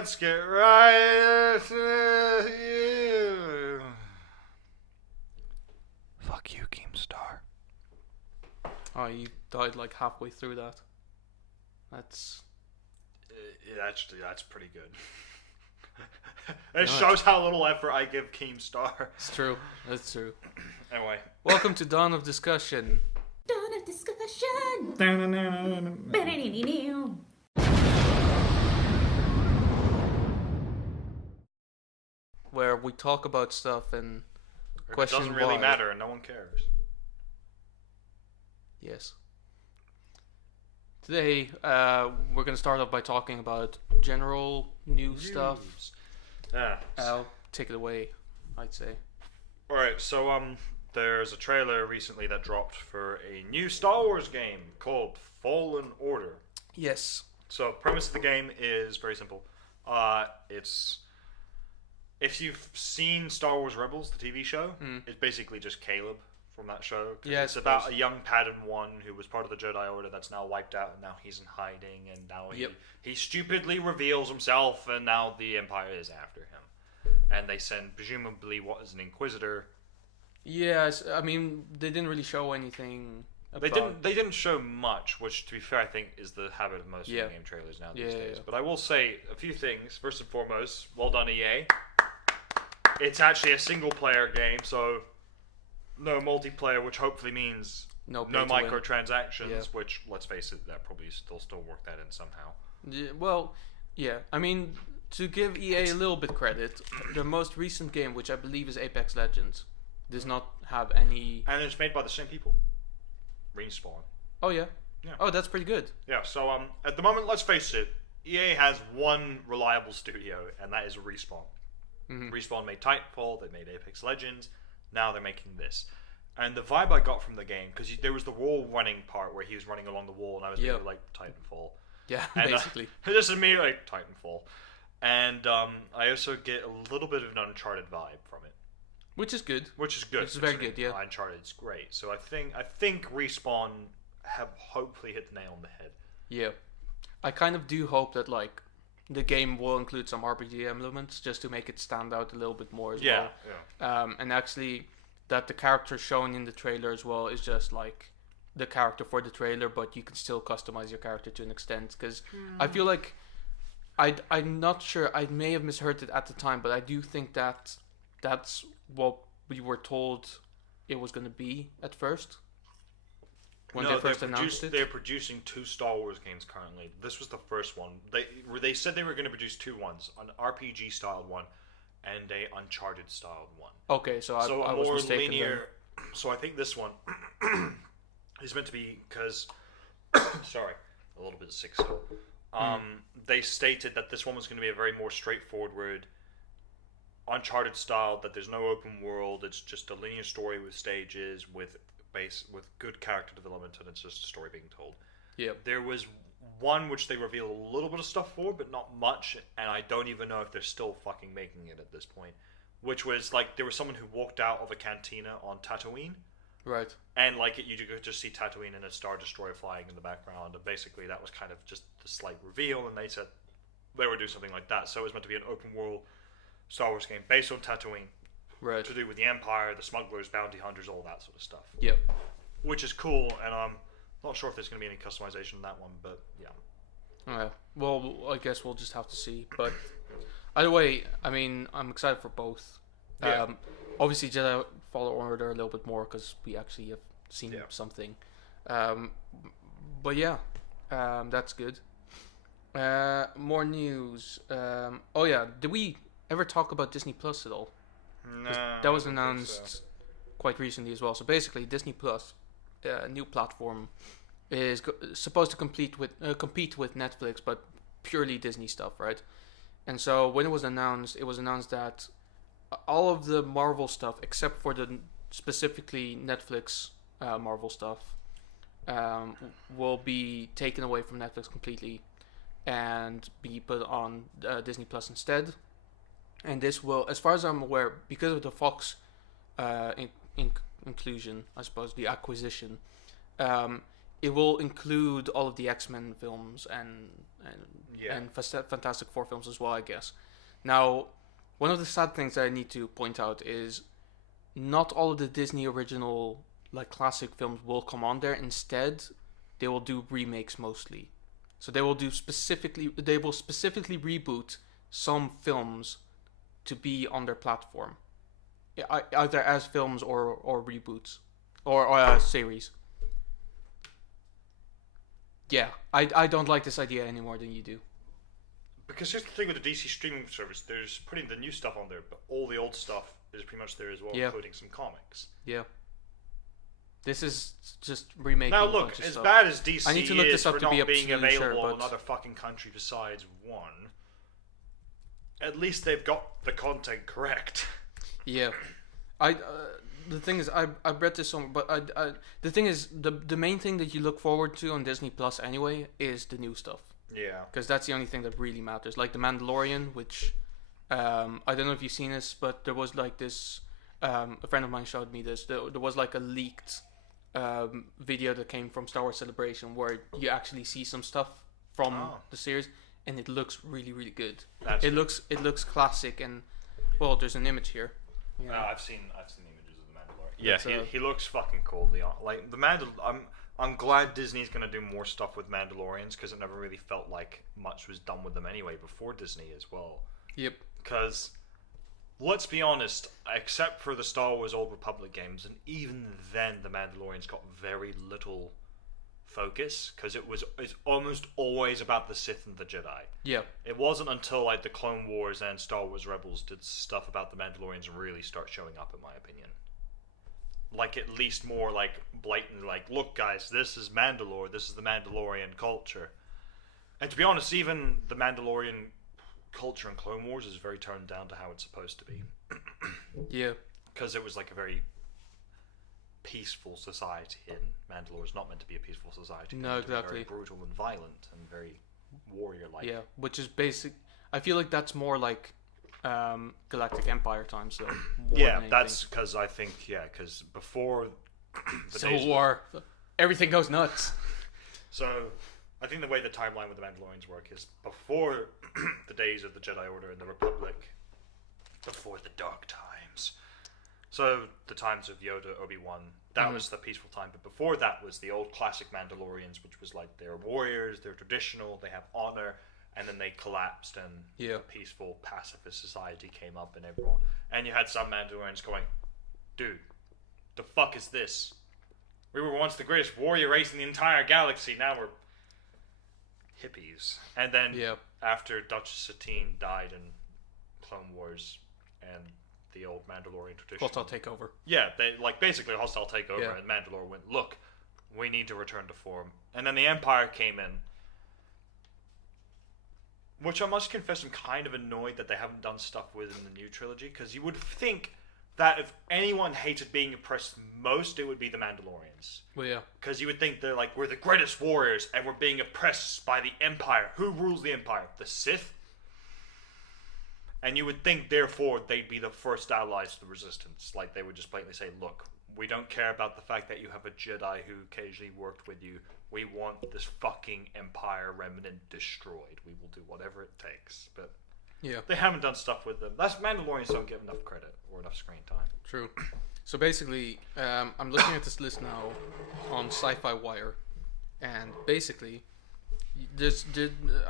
let's get right into you. Fuck you, Keemstar. Oh, you died like halfway through that. That's That's pretty good. It shows how little effort I give Keemstar. It's true. That's true. Anyway. Welcome to Dawn of Discussion. Dawn of Discussion. Where we talk about stuff and question It doesn't really why. matter and no one cares. Yes. Today, we're going to start off by talking about general news stuff. Yeah. I'll take it away, I'd say. Alright, so there's a trailer recently that dropped for a new Star Wars game called Fallen Order. Yes. So premise of the game is very simple. It's if you've seen Star Wars Rebels, the TV show, it's basically just Caleb from that show. Yeah, it's about a young Padawan who was part of the Jedi Order that's now wiped out, and now he's in hiding, and now he stupidly reveals himself, and now the Empire is after him, and they send presumably what is an Inquisitor. Yes, I mean they didn't really show anything. They didn't show much, which to be fair I think is the habit of most video game trailers now these days. But I will say a few things. First and foremost, well done EA. It's actually a single player game, so no multiplayer, which hopefully means no microtransactions, which, let's face it, that probably still work that in somehow. Yeah, well, yeah. I mean, to give EA a little bit credit, their most recent game, which I believe is Apex Legends, does not have any... And it's made by the same people. Respawn. Oh, yeah? Yeah. Oh, that's pretty good. Yeah, so at the moment, let's face it, EA has one reliable studio, and that is Respawn. Mm-hmm. Respawn made Titanfall, they made Apex Legends, now they're making this. And the vibe I got from the game, because there was the wall running part where he was running along the wall, and I was really like, Titanfall. Yeah, and, basically. Just immediately, Titanfall. And I also get a little bit of an Uncharted vibe from it. Which is good. Which is good. Which is very good, yeah. Uncharted's great. So I think Respawn have hopefully hit the nail on the head. Yeah. I kind of do hope that, like, the game will include some RPG elements just to make it stand out a little bit more as well. Yeah. And actually, that the character shown in the trailer as well is just like the character for the trailer, but you can still customize your character to an extent. Because I feel like I'm not sure. I may have misheard it at the time, but I do think that that's what we were told it was going to be at first. When they first announced it? They're producing 2 Star Wars games currently. This was the first one. They said they were going to produce 2 ones, an RPG styled one and a Uncharted styled one. Okay, so I was mistaken linear. Then. So I think this one is meant to be because sorry, a little bit sick still. They stated that this one was going to be a very more straightforward Uncharted style. That there's no open world. It's just a linear story with stages with good character development, and it's just a story being told. Yeah. There was one which they revealed a little bit of stuff for, but not much, and I don't even know if they're still fucking making it at this point. Which was like there was someone who walked out of a cantina on Tatooine. Right. And like you could just see Tatooine and a Star Destroyer flying in the background, and basically that was kind of just the slight reveal, and they said they would do something like that. So it was meant to be an open world Star Wars game based on Tatooine. Right. To do with the Empire, the smugglers, bounty hunters, all that sort of stuff. Yep. Which is cool, and I'm not sure if there's going to be any customization in that one, but yeah. Okay. Well, I guess we'll just have to see. But either way, I mean, I'm excited for both. Yeah. Obviously, Jedi Fallen Order a little bit more because we actually have seen something. But yeah, that's good. More news. Oh yeah, did we ever talk about Disney Plus at all? No, that was announced quite recently as well. So basically, Disney Plus, a new platform, is supposed to compete with Netflix, but purely Disney stuff, right? And so when it was announced that all of the Marvel stuff, except for the specifically Netflix Marvel stuff, will be taken away from Netflix completely and be put on Disney Plus instead. And this will, as far as I'm aware, because of the Fox inclusion, I suppose, the acquisition, it will include all of the X-Men films and Yeah. and Fantastic Four films as well, I guess. Now, one of the sad things that I need to point out is not all of the Disney original like classic films will come on there. Instead, they will do remakes mostly. So they will specifically reboot some films to be on their platform, either as films or reboots or series. Yeah, I don't like this idea any more than you do. Because here's the thing with the DC streaming service, there's putting the new stuff on there, but all the old stuff is pretty much there as well, Yeah. including some comics. Yeah. This is just remaking Now a look, bunch of as stuff. bad as DC I need to look is this up for to be not being absolutely sure, available in but- another fucking country besides one, at least they've got the content correct. Yeah, the thing is, I read this somewhere, but the thing is, the main thing that you look forward to on Disney Plus anyway is the new stuff, Yeah. because that's the only thing that really matters. Like The Mandalorian, which I don't know if you've seen this, but there was like this. A friend of mine showed me this. There was like a leaked video that came from Star Wars Celebration where you actually see some stuff from the series, and it looks really, really good. It looks classic, and well, there's an image here. You know? I've seen images of the Mandalorian. Yeah, he looks fucking cool. Like the I'm glad Disney's gonna do more stuff with Mandalorians because it never really felt like much was done with them anyway before Disney as well. Yep. Because let's be honest, except for the Star Wars Old Republic games, and even then, the Mandalorians got very little focus because it's almost always about the Sith and the Jedi. Yeah. It wasn't until like the Clone Wars and Star Wars Rebels did stuff about the Mandalorians really start showing up, in my opinion. Like at least more like blatant, like, look guys, this is Mandalore, this is the Mandalorian culture. And to be honest, even the Mandalorian culture in Clone Wars is very toned down to how it's supposed to be. Yeah. Because it was like a very peaceful society, and Mandalore is not meant to be a peaceful society. It's No, meant to be exactly. very brutal and violent and very warrior-like. Yeah, which is basic. I feel like that's more like Galactic Empire times, though. Yeah, that's because I think, because before the Civil days War. Everything goes nuts. So, I think the way the timeline with the Mandalorians work is before the days of the Jedi Order and the Republic, before the Dark Times. So, the times of Yoda, Obi-Wan, that was the peaceful time. But before that was the old classic Mandalorians, which was like they're warriors, they're traditional, they have honor, and then they collapsed and a peaceful pacifist society came up and everyone. And you had some Mandalorians going, dude, the fuck is this? We were once the greatest warrior race in the entire galaxy, now we're hippies. And then after Duchess Satine died in Clone Wars and the old Mandalorian tradition. Hostile takeover. Yeah, they like basically hostile takeover, Yeah. and Mandalore went, look, we need to return to form. And then the Empire came in, which I must confess I'm kind of annoyed that they haven't done stuff with in the new trilogy, because you would think that if anyone hated being oppressed most, it would be the Mandalorians. Well, yeah. Because you would think they're like, we're the greatest warriors, and we're being oppressed by the Empire. Who rules the Empire? The Sith? And you would think, therefore, they'd be the first allies to the Resistance. Like, they would just blatantly say, look, we don't care about the fact that you have a Jedi who occasionally worked with you. We want this fucking Empire remnant destroyed. We will do whatever it takes. But they haven't done stuff with them. That's Mandalorians don't get enough credit or enough screen time. True. So basically, I'm looking at this list now on Sci-Fi Wire, and basically,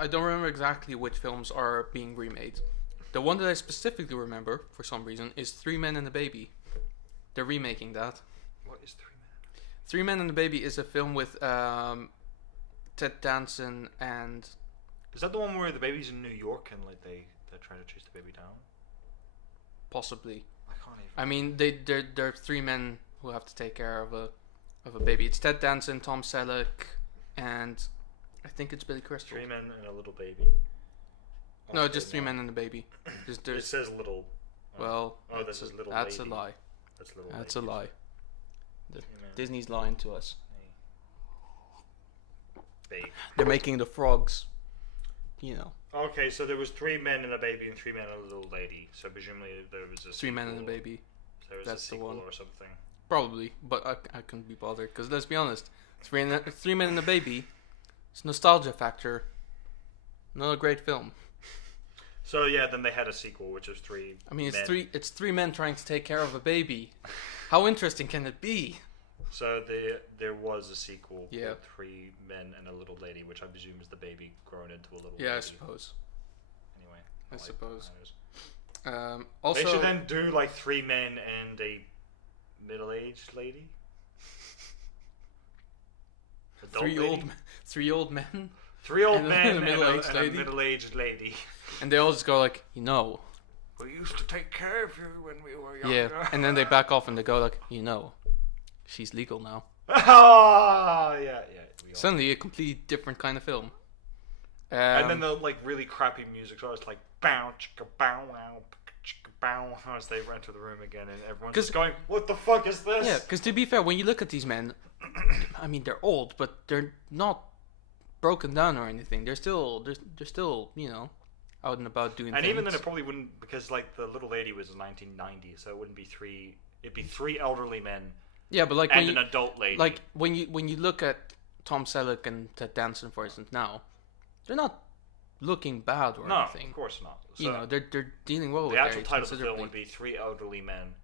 I don't remember exactly which films are being remade. The one that I specifically remember, for some reason, is Three Men and a Baby. They're remaking that. What is 3 Men? Three Men and a Baby is a film with Ted Danson and... Is that the one where the baby's in New York and like they're trying to chase the baby down? Possibly. I can't even... I mean, they're three men who have to take care of a baby. It's Ted Danson, Tom Selleck, and I think it's Billy Crystal. 3 men and a little baby. No, just Three Men and a Baby. It says little. Well, oh, this is little. That's lady. a lie. That's little. That's lady. a lie. Men. Disney's lying to us. Babe. They're making the frogs. You know. Okay, so there was 3 men and a baby and 3 men and a little lady. So presumably there was a Three Men and a sequel. Baby. There was That's a the sequel one. or something. Probably, but I couldn't be bothered because let's be honest, Three Men and a Baby. It's nostalgia factor. Not a great film. So yeah, then they had a sequel, which is three. I mean, men. it's three men trying to take care of a baby. How interesting can it be? So there was a sequel. Yeah. With 3 men and a little lady, which I presume is the baby grown into a little. Yeah, lady. I suppose. Anyway, I suppose. They Also, should then do like 3 men and a middle-aged lady. Adult three lady? three old men, 3 old and men a middle-aged lady. middle-aged lady. and they all just go like, We used to take care of you when we were younger. yeah, and then they back off and they go like, she's legal now. Ah, yeah. We all- Suddenly, a completely different kind of film. and then the like really crappy music, so it's like bow chicka bow wow chicka bow as they enter the room again, and everyone's just going, "What the fuck is this?" Yeah, because to be fair, when you look at these men, I mean, they're old, but they're not broken down or anything. They're still out and about doing And things. even then, it probably wouldn't, because like the little lady was in 1990, so it wouldn't be 3. It'd be 3 elderly men yeah, but like and when an adult lady. like when you look at Tom Selleck and Ted Danson, for instance, now they're not looking bad or no, anything. of course not. So They're dealing well with the their actual age title of the film considerably. would be 3 elderly men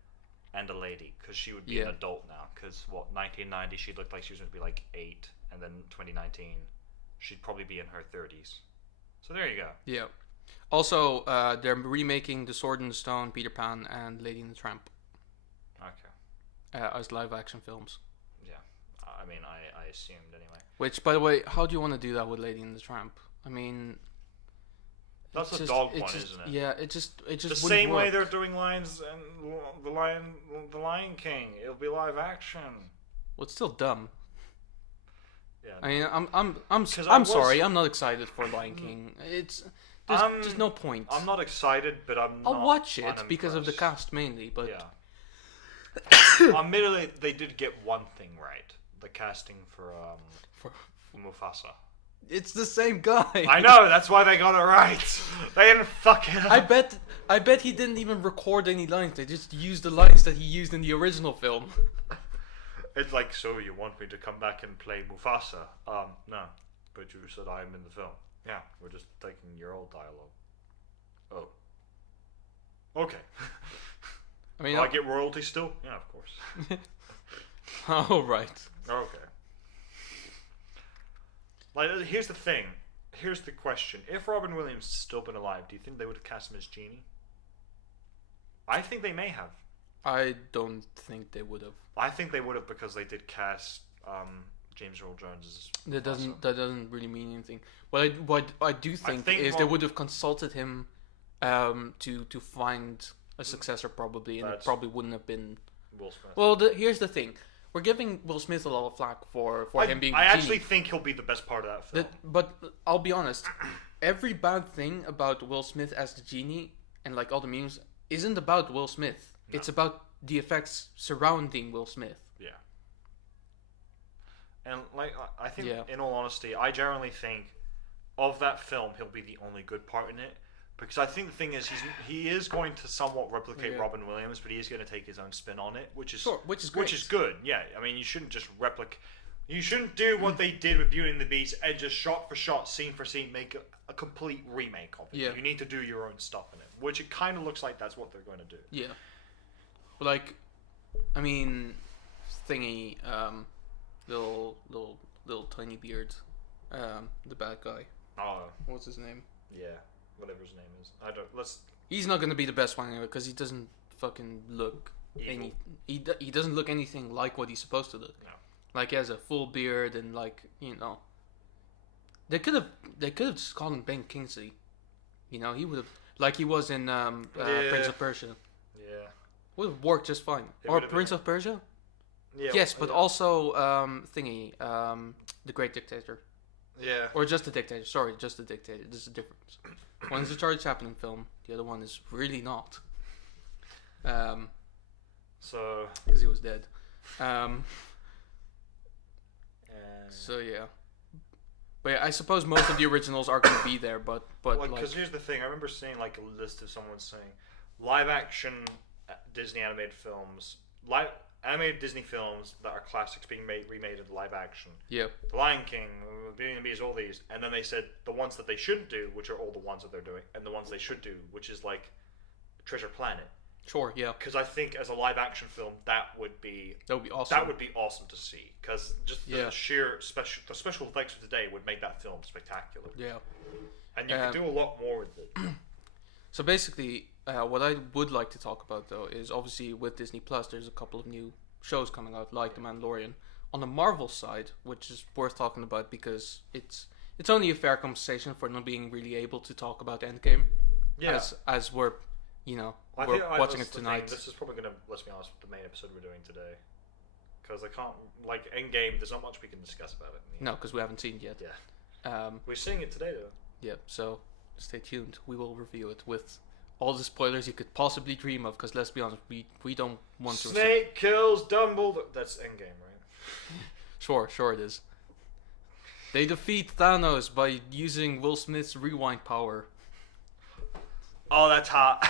and a lady, because she would be an adult now. Because 1990 she looked like she was going to be like 8, and then 2019 she'd probably be in her 30s. So there you go. Yeah. Also, they're remaking The Sword in the Stone, Peter Pan, and Lady and the Tramp Okay. as live-action films. Yeah. I mean, I assumed anyway. Which, by the way, how do you want to do that with Lady and the Tramp? I mean, That's it's a just- dog it's one, just- isn't it? Yeah, it just The wouldn't same way work. they're doing Lions and the Lion King. It'll be live action. Well, it's still dumb. Yeah. I mean, I'm 'Cause I was- sorry, I'm not excited for Lion King. There's just no point. I'm not excited, but I'll not watch it because of the unimpressed. cast mainly, but Yeah. Admittedly, they did get one thing right: the casting for for, Mufasa. it's the same guy. I know, that's why they got it right. They didn't fuck it up. I bet he didn't even record any lines. They just used the lines that he used in the original film. It's like, so you want me to come back and play Mufasa? No, but you said I'm in the film. Yeah, we're just taking your old dialogue. Oh. Okay. I mean, Will I get royalty still? Yeah, of course. oh right. Okay. Like, here's the thing. Here's the question. If Robin Williams had still been alive, do you think they would have cast him as Genie? I think they may have. I don't think they would have. I think they would have, because they did cast James Earl Jones as That Mufasa. doesn't really mean anything. What I do think think is more- they would have consulted him to find a successor probably, and it That's- probably wouldn't have been. Will Smith. Well, here's the thing: we're giving Will Smith a lot of flack for him being. I the actually Genie. think he'll be the best part of that film. But I'll be honest, every bad thing about Will Smith as the genie and like all the memes isn't about Will Smith. No. It's about the effects surrounding Will Smith. Yeah. And like, I think, Yeah. in all honesty, I generally think of that film, he'll be the only good part in it. Because I think the thing is, he is going to somewhat replicate Yeah. Robin Williams, but he is going to take his own spin on it, which is Sure, which is which great. is good. Yeah, I mean, you shouldn't just replicate. You shouldn't do what they did with Beauty and the Beast and just shot for shot, scene for scene, make a complete remake of it. Yeah. You need to do your own stuff in it, which it kind of looks like that's what they're going to do. Yeah. But like, I mean, thingy, little tiny beard, the bad guy. Oh, What's his name? yeah, whatever his name is. I don't. Let's. He's not gonna be the best one anyway because he doesn't fucking look Evil. he doesn't look anything like what he's supposed to look. No. Like he has a full beard and like they could have just called him Ben Kingsley. He would have like he was in Prince of Persia. Yeah. Would have worked just fine. It Or would have Prince been- of Persia. Yeah. Yes, but yeah. also The Great Dictator. Yeah. Or just The Dictator. Sorry, just The Dictator. There's a difference. One is a Charlie Chaplin film. The other one is really not. So. Because he was dead. So yeah. But yeah, I suppose most of the originals are going to be there, but like Because here's the thing. I remember seeing like a list of someone saying live action Disney animated films, live animated Disney films that are classics being remade into live action. Yeah. The Lion King, Beauty and the Beast, all these, and then they said the ones that they shouldn't do, which are all the ones that they're doing, and the ones they should do, which is like Treasure Planet. Sure. Yeah. Because I think as a live action film, that would be awesome. That would be awesome to see. Because just the sheer special effects of today would make that film spectacular. Yeah. And you could do a lot more with it. So basically, what I would like to talk about though is obviously with Disney Plus, there's a couple of new shows coming out, like The Mandalorian. On the Marvel side, which is worth talking about because it's only a fair compensation for not being really able to talk about Endgame. Yeah. As we're we're watching it tonight. This is probably going to, let's be honest, the main episode we're doing today. Because I can't, like, Endgame, there's not much we can discuss about it. No, because we haven't seen it yet. Yeah. We're seeing it today, though. Yeah, so stay tuned. We will review it with all the spoilers you could possibly dream of, because let's be honest, we don't want to... Snake kills Dumbledore. That's Endgame, right? Sure it is. They defeat Thanos by using Will Smith's rewind power. Oh, that's hot.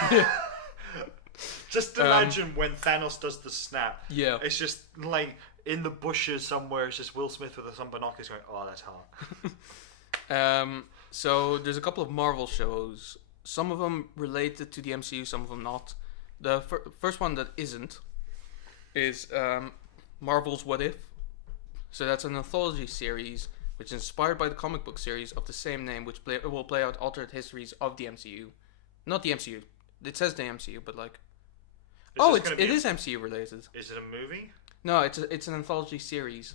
Just imagine when Thanos does the snap. Yeah. It's just like in the bushes somewhere. It's just Will Smith with some binoculars going, oh, that's hot. So there's a couple of Marvel shows. Some of them related to the MCU, some of them not. The first one that isn't is Marvel's What If. So that's an anthology series which is inspired by the comic book series of the same name, which will play out alternate histories of the MCU. Not the MCU. It says the MCU, but like... It is MCU related. Is it a movie? No, it's an anthology series,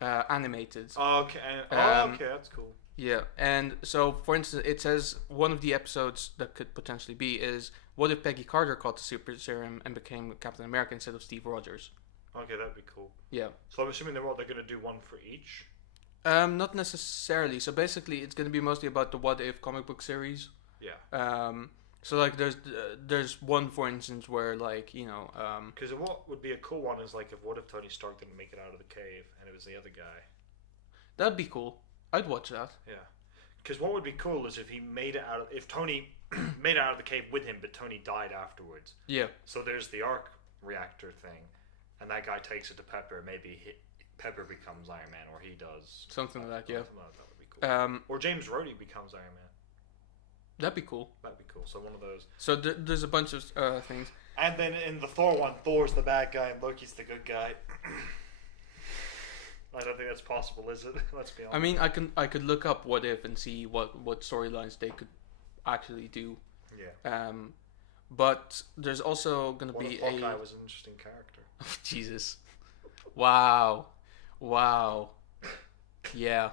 animated. Oh, okay. Okay, that's cool. Yeah, and so, for instance, it says one of the episodes that could potentially be is, what if Peggy Carter caught the super serum and became Captain America instead of Steve Rogers? Okay, that'd be cool. Yeah. So I'm assuming they're going to do one for each? Not necessarily. So basically, it's going to be mostly about the What If comic book series. Yeah. So like there's one, for instance, where like, you know... Because what would be a cool one is like, what if Tony Stark didn't make it out of the cave and it was the other guy? That'd be cool. I'd watch that. Yeah. Because what would be cool is if he made it out of... If Tony made it out of the cave with him, but Tony died afterwards. Yeah. So there's the arc reactor thing, and that guy takes it to Pepper. Maybe Pepper becomes Iron Man, or he does. Something like that, yeah. Something like that would be cool. Or James Rhodey becomes Iron Man. That'd be cool. That'd be cool. So one of those. So there's a bunch of things. And then in the Thor one, Thor's the bad guy and Loki's the good guy. I don't think that's possible, is it? Let's be honest. I mean, I could look up What If and see what storylines they could actually do. Yeah. But there's also going to be a... Hawkeye was an interesting character. Jesus. Wow. Yeah.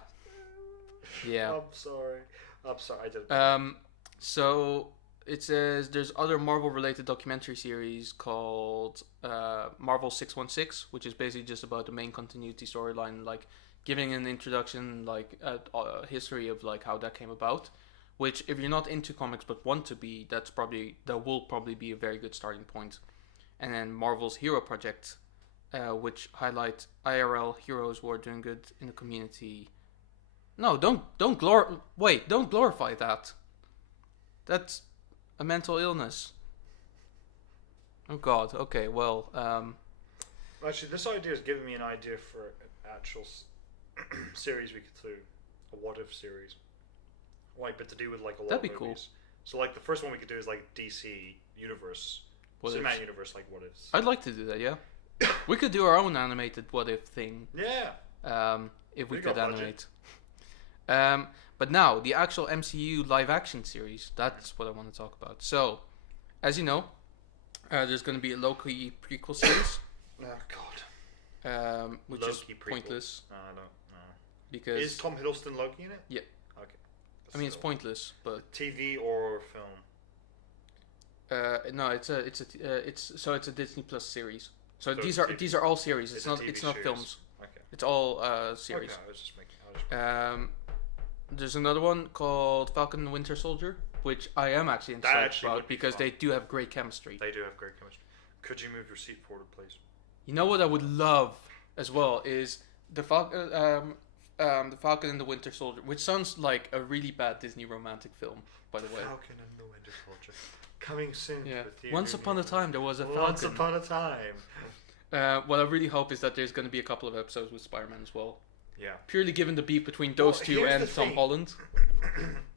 I'm sorry. I didn't. So it says there's other Marvel-related documentary series called Marvel 616, which is basically just about the main continuity storyline, like giving an introduction, like a history of like how that came about. Which, if you're not into comics but want to be, that will probably be a very good starting point. And then Marvel's Hero Project, which highlight IRL heroes who are doing good in the community. No, don't glorify that. That's a mental illness. Oh God. Okay. Well. Actually, this idea is giving me an idea for an actual series we could do, a What If series, like, but to do with like a lot That'd of be movies. Cool. So like the first one we could do is like DC universe, cinematic universe, like What Ifs. I'd like to do that. Yeah. We could do our own animated What If thing. Yeah. If we could animate. But now, the actual MCU live-action series, that's what I want to talk about. So, as you know, there's going to be a Loki prequel series. Oh, God. Which Loki is prequel. Pointless. I don't know. Because... Is Tom Hiddleston Loki in it? Yeah. Okay. I mean, it's pointless, but... TV or film? No, it's a Disney Plus series. So these are all series. It's not films. Okay. It's all series. Okay, I was just making. There's another one called Falcon and the Winter Soldier, which I am actually interested about because they do have great chemistry. They do have great chemistry. Could you move your seat forward, please? You know what I would love as well is the Falcon and the Winter Soldier, which sounds like a really bad Disney romantic film, by the way. Falcon and the Winter Soldier, coming soon. Yeah. With you. Once upon a time, there was a Falcon. Once upon a time. What I really hope is that there's going to be a couple of episodes with Spider-Man as well. Yeah. Purely given the beef between those two and Tom Holland.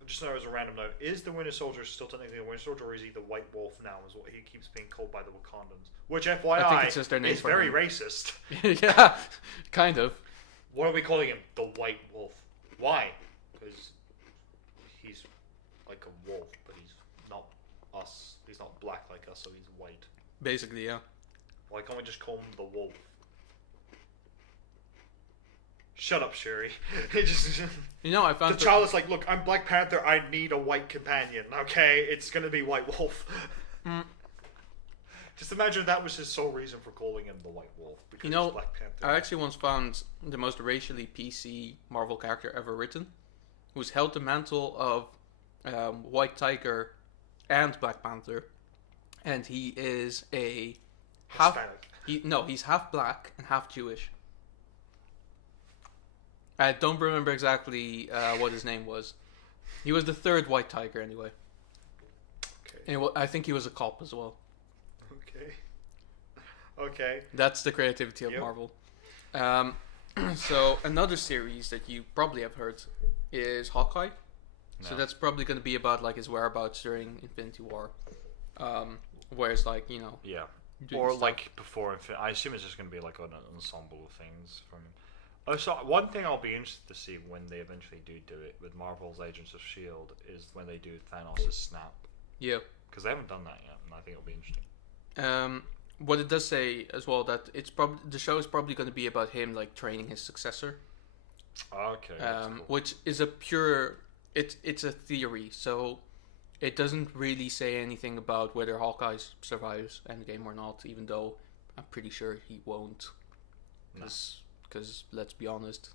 Just as a random note, is the Winter Soldier still technically the Winter Soldier, or is he the White Wolf now? Is what he keeps being called by the Wakandans. Which, FYI, I think it's just their name is for very him. racist. Yeah, kind of. What are we calling him? The White Wolf. Why? Because he's like a wolf, but he's not us. He's not black like us, so he's white. Basically, yeah. Why can't we just call him the wolf? Shut up, Sherry. I found the child is like, look, I'm Black Panther. I need a white companion. Okay, it's gonna be White Wolf. Just imagine that was his sole reason for calling him the White Wolf, because he's Black Panther. I actually once found the most racially PC Marvel character ever written, who's held the mantle of White Tiger and Black Panther, and he is a half. He's half black and half Jewish. I don't remember exactly what his name was. He was the third White Tiger, anyway. Okay. And I think he was a cop as well. Okay. That's the creativity of Marvel. So another series that you probably have heard is Hawkeye. No. So that's probably going to be about like his whereabouts during Infinity War. Where it's like, Yeah. Or stuff. Like before Infinity. I assume it's just going to be like an ensemble of things from him. Oh, so one thing I'll be interested to see when they eventually do it with Marvel's Agents of S.H.I.E.L.D. is when they do Thanos' snap. Yeah. Because they haven't done that yet, and I think it'll be interesting. What it does say as well that the show is probably going to be about him like training his successor. Okay. Cool. Which is a pure. It's a theory, so it doesn't really say anything about whether Hawkeye survives Endgame or not. Even though I'm pretty sure he won't. Because let's be honest,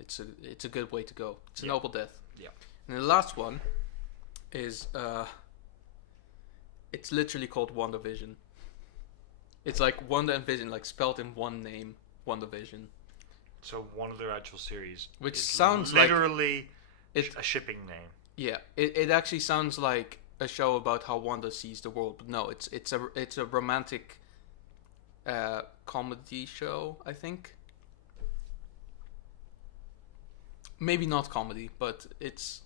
it's a good way to go. It's a noble death. Yeah. And the last one is it's literally called WandaVision. It's like Wanda and Vision, like spelled in one name, WandaVision. So one of their actual series, which sounds literally a shipping name. Yeah, it actually sounds like a show about how Wanda sees the world, but no, it's a romantic comedy show, I think. Maybe not comedy, but it's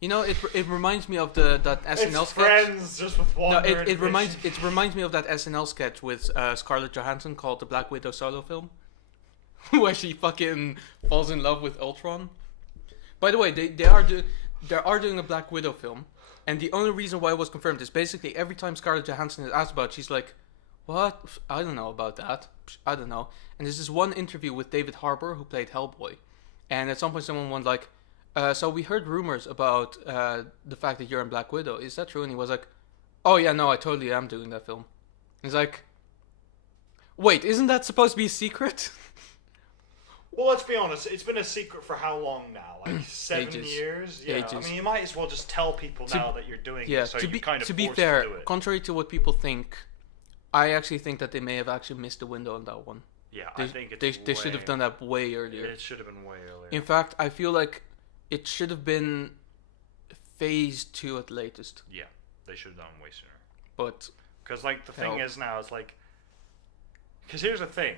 it reminds me of that SNL it's sketch. Friends just with Wanda. No, it reminds me of that SNL sketch with Scarlett Johansson called the Black Widow solo film, where she fucking falls in love with Ultron. By the way, they are doing a Black Widow film, and the only reason why it was confirmed is basically every time Scarlett Johansson is asked about it, she's like, "What? I don't know about that. I don't know." And there's this one interview with David Harbour, who played Hellboy, and at some point someone went like, so we heard rumors about the fact that you're in Black Widow. Is that true? And he was like, "Oh yeah, no, I totally am doing that film." He's like, "Wait, isn't that supposed to be a secret?" Well, let's be honest. It's been a secret for how long now? Like 7 Ages. years? Yeah. Ages. I mean, you might as well just tell people now that you're doing it. So to you kind of to be forced fair, to do it. contrary to what people think, I actually think that they may have actually missed the window on that one. Yeah, I think they should have done that way earlier. It should have been way earlier. In fact, I feel like it should have been phase 2 at the latest. Yeah, they should have done way sooner. But because like the thing is now, it's like, because here's the thing,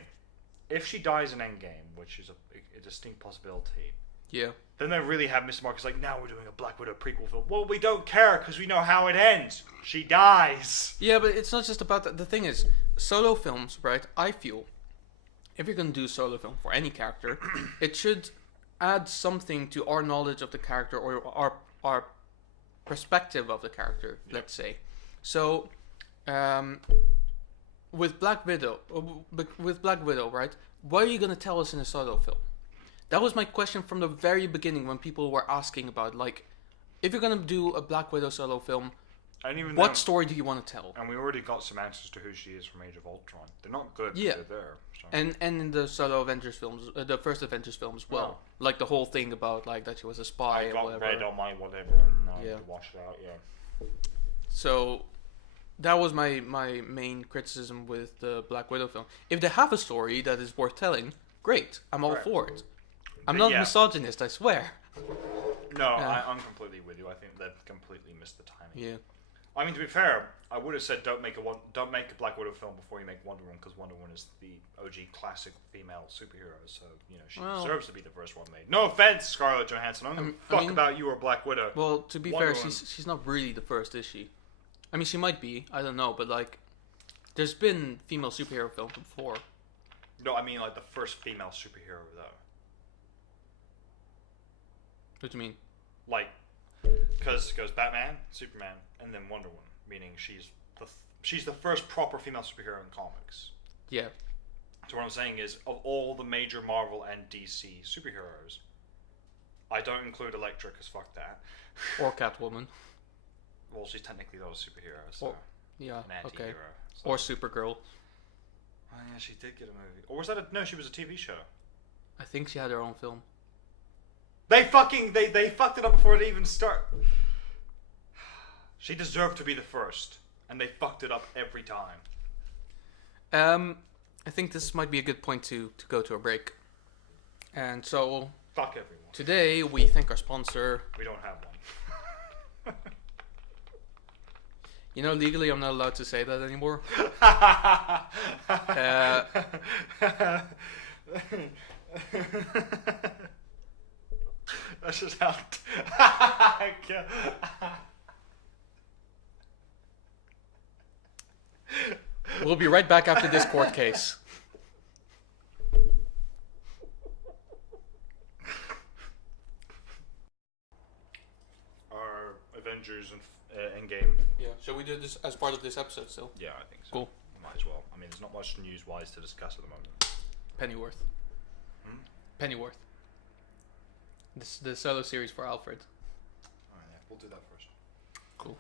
if she dies in Endgame, which is a distinct possibility, yeah, then they really have Mr. Marcus like, now we're doing a Black Widow prequel film. Well, we don't care because we know how it ends. She dies. Yeah, but it's not just about that. The thing is, solo films, right? I feel if you're gonna do a solo film for any character, it should add something to our knowledge of the character or our perspective of the character. Yeah. Let's say, so with Black Widow, right? What are you gonna tell us in a solo film? That was my question from the very beginning when people were asking about, like, if you're gonna do a Black Widow solo film, what story do you want to tell? And we already got some answers to who she is from Age of Ultron. They're not good, but they're there. So. And in the solo Avengers films, the first Avengers film as well, like the whole thing about like that she was a spy I or got whatever. red on my whatever, and I washed it out. Yeah. So that was my main criticism with the Black Widow film. If they have a story that is worth telling, great. I'm all for it. I'm not a misogynist, I swear. No, I'm completely with you. I think they've completely missed the timing. Yeah. I mean, to be fair, I would have said don't make a Black Widow film before you make Wonder Woman, because Wonder Woman is the OG classic female superhero. So she deserves to be the first one made. No offense, Scarlett Johansson. I don't give a fuck about you or Black Widow. Well, to be fair, she's not really the first, is she? I mean, she might be. I don't know, but like, there's been female superhero films before. No, I mean like the first female superhero though. What do you mean? Like, because it goes Batman, Superman, and then Wonder Woman, meaning she's the first proper female superhero in comics. Yeah. So what I'm saying is, of all the major Marvel and DC superheroes, I don't include Elektra because fuck that. Or Catwoman. Well, she's technically not a superhero, so yeah, an anti-hero. okay. So. Or Supergirl. Oh yeah, she did get a movie. Or was that no? She was a TV show. I think she had her own film. They fucked it up before it even started. She deserved to be the first, and they fucked it up every time. I think this might be a good point to go to a break. And so Fuck everyone. Today we thank our sponsor. We don't have one. You know, legally I'm not allowed to say that anymore. That's just how. We'll be right back after this court case. Our Avengers and Endgame. Yeah, shall we do this as part of this episode still? Yeah, I think so. Cool. Might as well. I mean, there's not much news-wise to discuss at the moment. Pennyworth. Hmm? Pennyworth. This the solo series for Alfred. Alright, yeah, we'll do that first. Cool.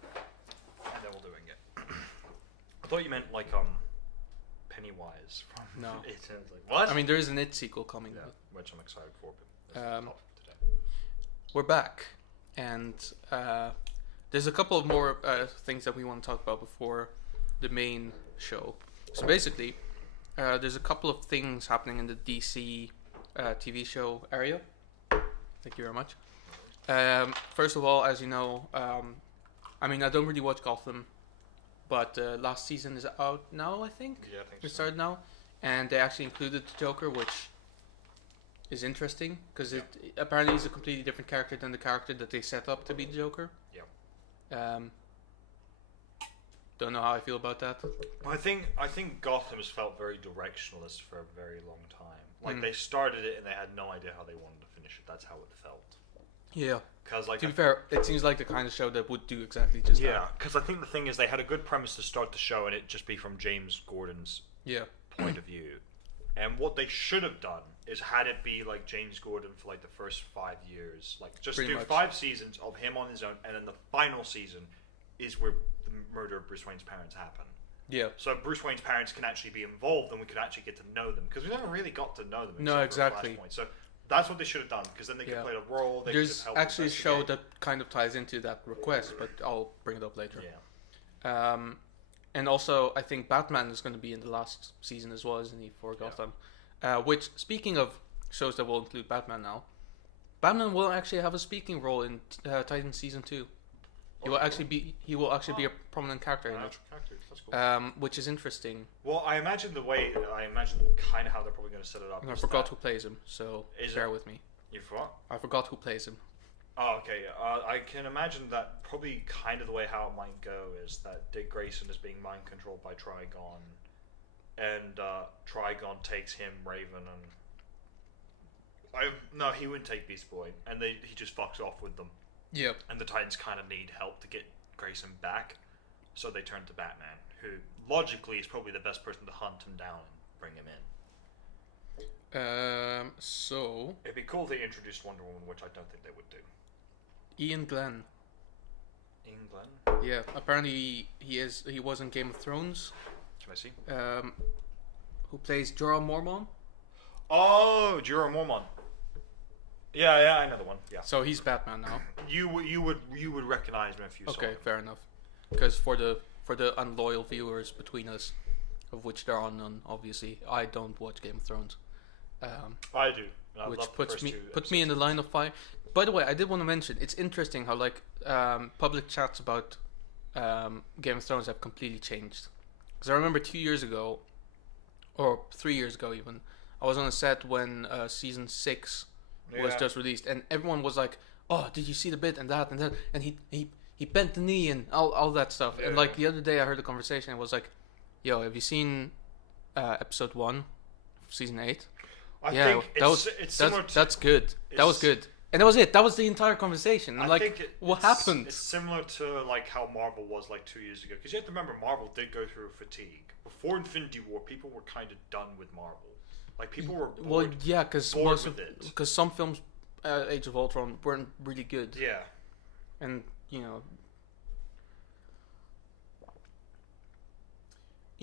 And then we'll do Endgame. I thought you meant like Pennywise from No. It. I was like, what? I mean, there is an It sequel coming. yeah, which I'm excited for. But today. We're back, and there's a couple of more things that we want to talk about before the main show. So basically, there's a couple of things happening in the DC TV show area. Thank you very much. First of all, as you know, I mean, I don't really watch Gotham, but last season is out now, I think. Yeah, I think It so. started now, and they actually included the Joker, which is interesting because it apparently is a completely different character than the character that they set up to be the Joker. Yeah. Don't know how I feel about that. I think Gotham has felt very directionless for a very long time. Like they started it and they had no idea how they wanted to finish it. That's how it felt. Yeah. Because like To be fair, it seems like the kind of show that would do exactly just that. yeah, because I think the thing is they had a good premise to start the show and it just be from James Gordon's Yeah. point of view. And what they should have done is had it be like James Gordon for like the first 5 years, like just Pretty do much. 5 seasons of him on his own, and then the final season is where the murder of Bruce Wayne's parents happen. Yeah. So Bruce Wayne's parents can actually be involved, and we could actually get to know them because we never really got to know them. No, except for exactly. Flashpoint. So that's what they should have done because then they could play a role. They There's could help actually a show investigate. that kind of ties into that request, but I'll bring it up later. Yeah. And also, I think Batman is going to be in the last season as well, isn't he, for Gotham? Which, speaking of shows that will include Batman now, Batman will actually have a speaking role in Titans season 2. He will actually be a prominent character in it, That's cool. which is interesting. Well, I imagine kind of how they're probably going to set it up. And I is forgot that- who plays him, so Is bear it? with me. You forgot? I forgot who plays him. Oh, okay. I can imagine that probably kind of the way how it might go is that Dick Grayson is being mind controlled by Trigon, and Trigon takes him, Raven, and no, he wouldn't take Beast Boy, and he just fucks off with them, Yeah. and the Titans kind of need help to get Grayson back, so they turn to Batman, who logically is probably the best person to hunt him down and bring him in. So It'd be cool if they introduced Wonder Woman, which I don't think they would do. Ian Glenn. England? Yeah, apparently he was in Game of Thrones. Can I see? Who plays Jorah Mormont? Oh, Jorah Mormont. Yeah, I know the one. Yeah. So he's Batman now. You would recognize him if you saw Okay, him. fair enough. Because for the unloyal viewers between us, of which there are none, obviously, I don't watch Game of Thrones. I do. I Which love the puts first me two puts me in the episodes. line of fire. By the way, I did want to mention it's interesting how like public chats about Game of Thrones have completely changed. Because I remember 2 years ago, or 3 years ago even, I was on a set when season 6 was just released, and everyone was like, "Oh, did you see the bit and that and that?" And he bent the knee and all that stuff. And like the other day, I heard a conversation. And it was like, "Yo, have you seen episode 1, season 8?" I think it's similar to, that's good. That was good. And that was it. That was the entire conversation. And what happened? It's similar to like how Marvel was like 2 years ago. Because you have to remember, Marvel did go through a fatigue. Before Infinity War, people were kind of done with Marvel. Like people were bored. Well, yeah, because some films, Age of Ultron, weren't really good. Yeah. And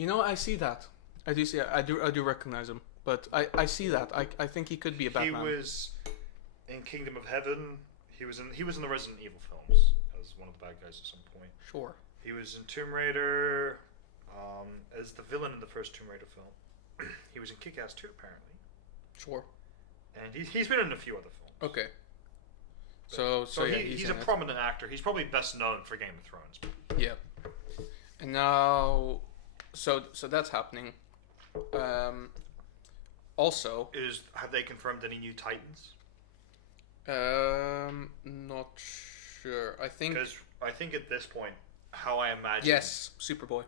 I see that. I do see. I do recognize him. But I see that. I think he could be a Batman. He was in Kingdom of Heaven. He was in the Resident Evil films as one of the bad guys at some point. Sure. He was in Tomb Raider as the villain in the first Tomb Raider film. He was in Kick-Ass 2, apparently. Sure. And he's been in a few other films. Okay. So yeah, he's a prominent actor. He's probably best known for Game of Thrones. Yeah. And now, so that's happening. Also, have they confirmed any new Titans? Not sure. I think at this point, how I imagine. Yes, Superboy.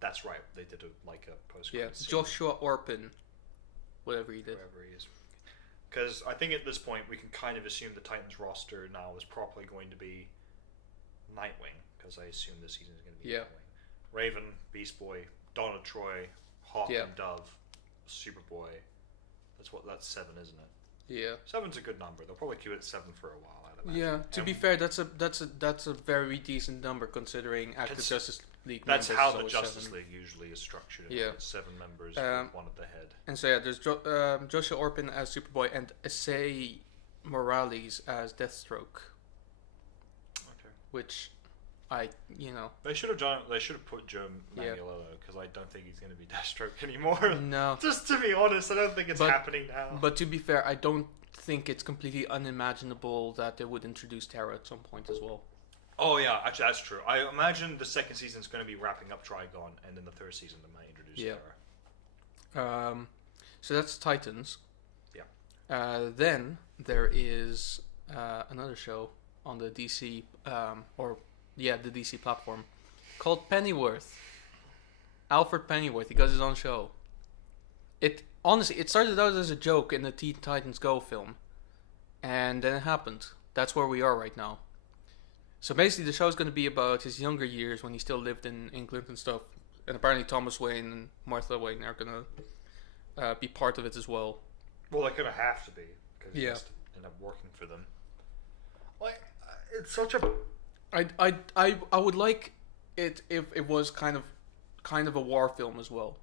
That's right. They did a post. Yeah, Joshua Orpin, whatever he did. Whatever he is. Because I think at this point we can kind of assume the Titans roster now is probably going to be Nightwing, because I assume this season is going to be Nightwing. Raven, Beast Boy, Donna Troy, Hawk and Dove, Superboy. That's 7, isn't it? Yeah. 7's a good number. They'll probably keep it at 7 for a while. I'd imagine. Yeah. To be fair, that's a very decent number considering active Justice League. That's how the Justice League usually is structured. Yeah. 7 members, with one at the head. And so yeah, there's Joshua Orpin as Superboy and Essay Morales as Deathstroke. Okay. Which, They should have put Joe Manganiello, because I don't think he's going to be Deathstroke anymore. No. Just to be honest, I don't think it's happening now. But to be fair, I don't think it's completely unimaginable that they would introduce Terra at some point as well. Oh yeah, actually that's true. I imagine the second season is going to be wrapping up Trigon, and in the third season they might introduce Terra. So that's Titans. Yeah. Then there is another show on the DC the DC platform called Pennyworth. Alfred Pennyworth. He got his own show. It started out as a joke in the Teen Titans Go film, and then it happened. That's where we are right now. So basically, the show is going to be about his younger years when he still lived in England and stuff. And apparently, Thomas Wayne and Martha Wayne are going to be part of it as well. Well, they're going to have to be, because yeah. Just end up working for them. Like, it's such a. I would like it if it was kind of a war film as well.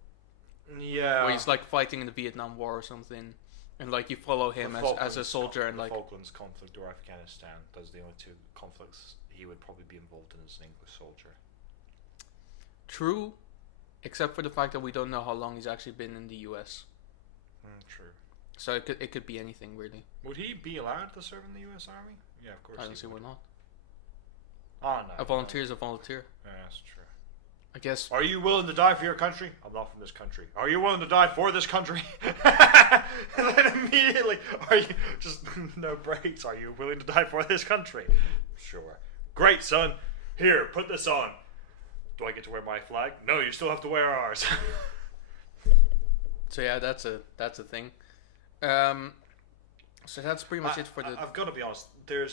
Yeah. Where he's like fighting in the Vietnam War or something, and like you follow him as a soldier and like the Falklands conflict or Afghanistan. Those are the only 2 conflicts he would probably be involved in as an English soldier. True, except for the fact that we don't know how long he's actually been in the U.S. True. So it could be anything really. Would he be allowed to serve in the U.S. Army? Yeah, of course. I don't see why not. Oh no. A volunteer is a volunteer. Yeah, that's true. I guess. Are you willing to die for your country? I'm not from this country. Are you willing to die for this country? And then immediately, are you just no breaks? Are you willing to die for this country? Sure. Great, son. Here, put this on. Do I get to wear my flag? No, you still have to wear ours. So yeah, that's a thing. So that's pretty much it for the. I've got to be honest.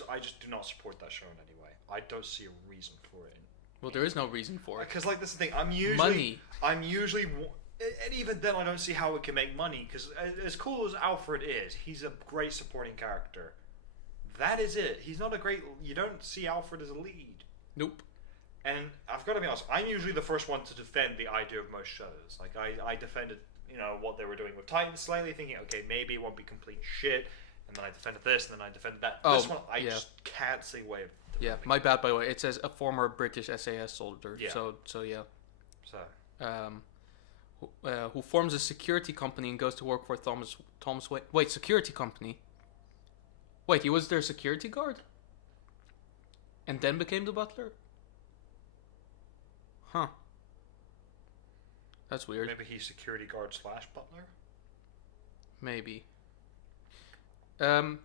I just do not support that show in any way. I don't see a reason for it. Well, there is no reason for it. Because, like, this is the thing. I'm usually, and even then, I don't see how it can make money. Because as cool as Alfred is, he's a great supporting character. That is it. He's not a great. You don't see Alfred as a lead. Nope. And I've got to be honest. I'm usually the first one to defend the idea of most shows. Like I defended, what they were doing with Titans slightly, thinking, okay, maybe it won't be complete shit. And then I defended this, and then I defended that. This one, I just can't see a way of. Yeah, my bad, by the way. It says a former British SAS soldier. Yeah. So yeah. So. Who forms a security company and goes to work for Thomas Wayne. Wait, security company? Wait, he was their security guard? And then became the butler? Huh. That's weird. Maybe he's security guard / butler. Maybe. In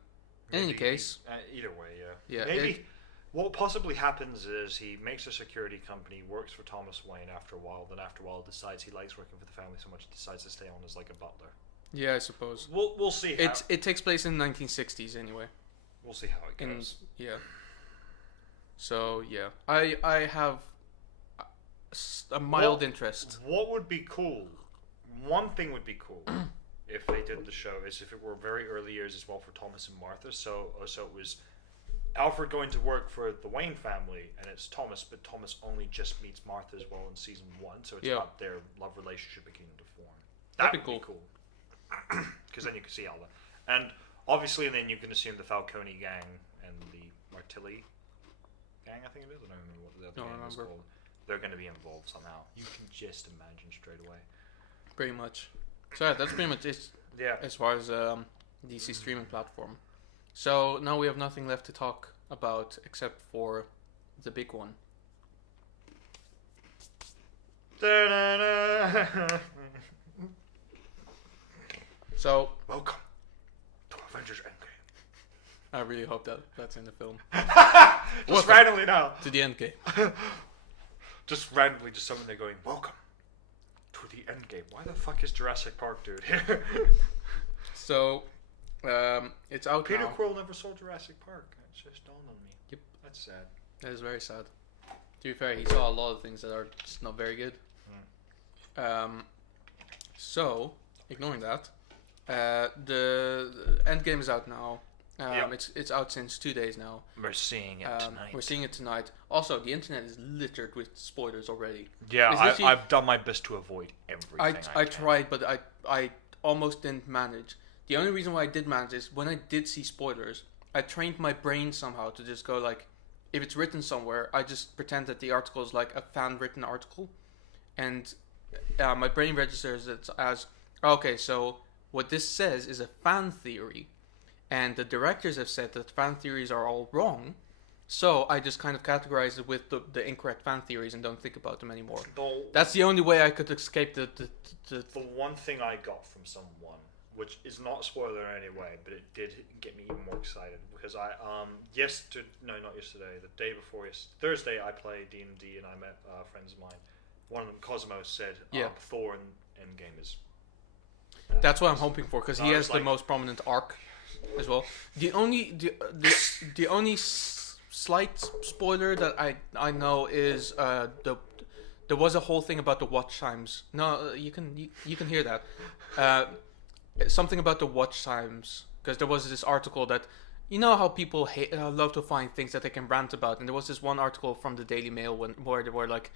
any case, either way, yeah. Yeah, Maybe what possibly happens is he makes a security company, works for Thomas Wayne after a while. Then after a while, decides he likes working for the family so much, he decides to stay on as like a butler. yeah, I suppose. We'll see. It takes place in the 1960s anyway. We'll see how it goes. Yeah. So yeah, I have a mild interest. What would be cool? One thing would be cool if they did the show is if it were very early years as well for Thomas and Martha. So it was Alfred going to work for the Wayne family, and it's Thomas, but Thomas only just meets Martha as well in season 1. So it's about their love relationship beginning to form. That'd Be cool. Because then you can see all that, and obviously then you can assume the Falcone gang and the Martilli gang, I think it is. I don't remember what the other gang is called. They're going to be involved somehow. You can just imagine straight away. Pretty much. So yeah, that's pretty much it. Yeah. As far as DC streaming platform. So now we have nothing left to talk about except for the big one. So welcome to Avengers Endgame. I really hope that's in the film. Just randomly now. To the Endgame. Just randomly, just someone there going, welcome to the Endgame. Why the fuck is Jurassic Park dude here? So, it's out Peter now. Quill never saw Jurassic Park. It just dawned on me. Yep. That's sad. That is very sad. To be fair, he saw a lot of things that are just not very good. So, ignoring that, the Endgame is out now. It's out since 2 days now. We're seeing it tonight. We're seeing it tonight. Also, the internet is littered with spoilers already. Yeah, I've done my best to avoid everything. I tried, but I almost didn't manage. The only reason why I did manage is when I did see spoilers, I trained my brain somehow to just go like, if it's written somewhere, I just pretend that the article is like a fan-written article, and my brain registers it as, okay, so what this says is a fan theory. And the directors have said that fan theories are all wrong, so I just kind of categorize it with the incorrect fan theories and don't think about them anymore. That's the only way I could escape the one thing I got from someone, which is not a spoiler in any way, but it did get me even more excited because not yesterday, the day before Thursday, I played D&D and I met friends of mine. One of them, Cosmo, said Thor and Endgame is. That's what I'm hoping for because he has the most prominent arc. As well, the only slight spoiler that I know is there was a whole thing about the watch times. No, you can hear that. Something about the watch times because there was this article that you know how people love to find things that they can rant about, and there was this one article from the Daily Mail where they were like,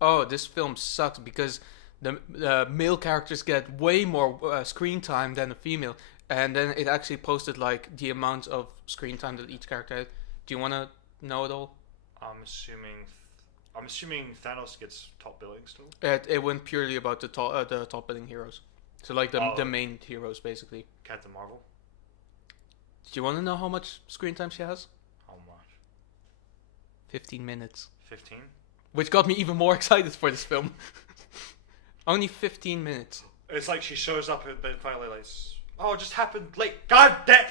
"Oh, this film sucks because the male characters get way more screen time than the female." And then it actually posted like the amount of screen time that each character had. Do you want to know it all? I'm assuming Thanos gets top billing still. It went purely about the top billing heroes. So like the main heroes basically. Captain Marvel. Do you want to know how much screen time she has? How much? 15 minutes. 15. Which got me even more excited for this film. Only 15 minutes. It's like she shows up and then finally like. Oh, it just happened late. God damn!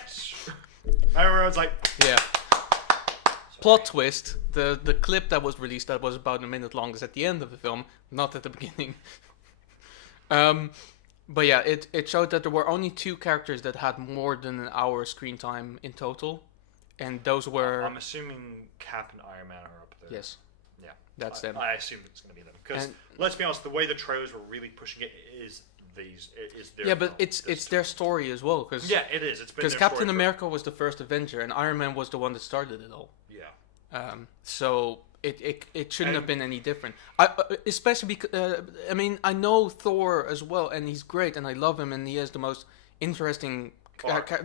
Everyone's like, yeah. Plot twist: the clip that was released that was about a minute long is at the end of the film, not at the beginning. But yeah, it showed that there were only 2 characters that had more than an hour screen time in total, and those were. I'm assuming Cap and Iron Man are up there. Yes. Yeah. That's them. I assume it's going to be them because let's be honest, the way the trailers were really pushing it is. But it's their story as well because it is. It's because Captain America was the first Avenger and Iron Man was the one that started it all. Yeah. So it shouldn't have been any different. Especially because I know Thor as well and he's great and I love him and he has the most interesting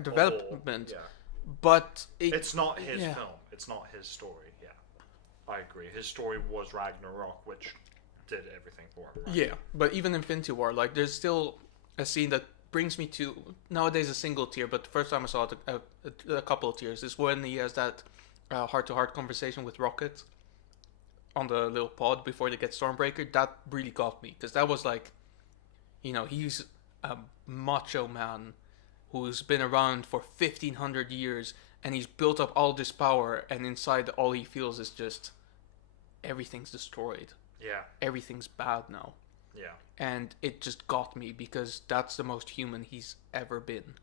development. Yeah. But it's not his film. It's not his story. Yeah, I agree. His story was Ragnarok, which. Did everything for him. Right? Yeah, but even Infinity War, like there's still a scene that brings me to nowadays a single tear, but the first time I saw it, a couple of tears is when he has that heart-to-heart conversation with Rocket. on the little pod before they get Stormbreaker, that really got me, because that was like, he's a macho man who's been around for 1,500 years, and he's built up all this power, and inside all he feels is just everything's destroyed. Yeah. Everything's bad now. Yeah. And it just got me, because that's the most human he's ever been,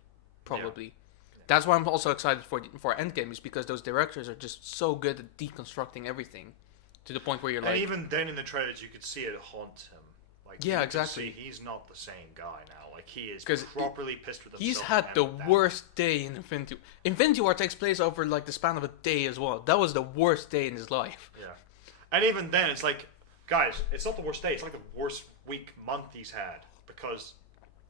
probably. Yeah. That's why I'm also excited for Endgame, is because those directors are just so good at deconstructing everything to the point where you're like... And even then in the trailers, you could see it haunt him. Like, yeah, you exactly. Can see he's not the same guy now. Like, he is properly pissed with himself. He's had the worst day in Infinity War. Infinity War takes place over, like, the span of a day as well. That was the worst day in his life. Yeah. And even then, it's like, guys, it's not the worst day. It's like the worst week, month he's had. Because,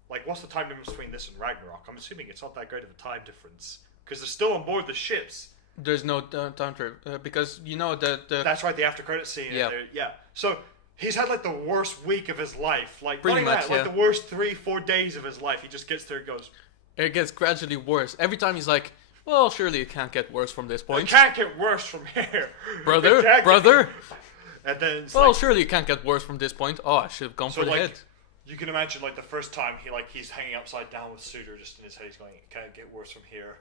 like, what's the time difference between this and Ragnarok? I'm assuming it's not that great of a time difference. Because they're still on board the ships. There's no time trip. Because, the... That's right, the after credit scene. Yeah. Yeah. So... He's had, like, the worst week of his life. Like, pretty much, like, the worst 3-4 days of his life. He just gets there and goes... It gets gradually worse. Every time he's like, well, surely it can't get worse from this point. It can't get worse from here. Brother. And then it's well, surely it can't get worse from this point. Oh, I should have gone for the head. You can imagine, like, the first time he's hanging upside down with Suter just in his head. He's going, it can't get worse from here.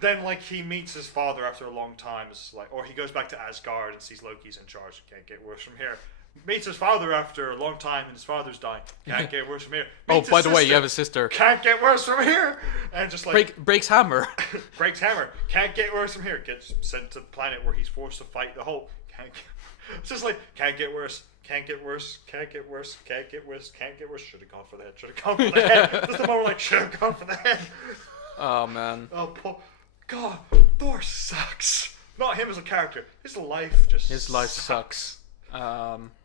Then, like, he meets his father after a long time. It's like, or he goes back to Asgard and sees Loki's in charge. It can't get worse from here. Meets his father after a long time and his father's dying. Can't get worse from here. Meets by the way, you have a sister. Can't get worse from here. And just like... breaks hammer. Breaks hammer. Can't get worse from here. Gets sent to the planet where he's forced to fight the Hulk. It's just like, can't get worse. Can't get worse. Can't get worse. Can't get worse. Can't get worse. Should have gone for the head. Should have gone for the head. Just the moment like, should have gone for the head. Oh, man. Oh, God. Thor sucks. Not him as a character. His life just His life sucks.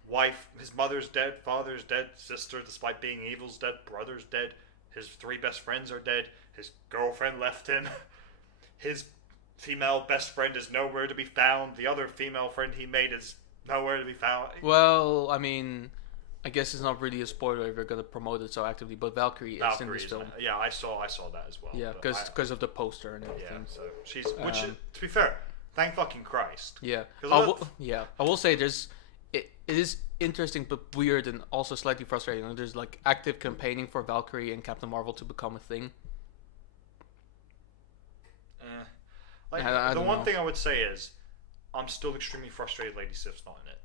Wife, his mother's dead, father's dead, sister, despite being evil's dead, brother's dead, his 3 best friends are dead, his girlfriend left him, his female best friend is nowhere to be found, the other female friend he made is nowhere to be found. Well, I mean, I guess it's not really a spoiler if you're going to promote it so actively, but Valkyrie is in this film. Yeah, I saw that as well. Yeah, because of the poster and everything. Yeah, so she's, which, to be fair, thank fucking Christ. Yeah. I will say it is interesting but weird and also slightly frustrating. There's like active campaigning for Valkyrie and Captain Marvel to become a thing. The one thing I would say is I'm still extremely frustrated Lady Sif's not in it.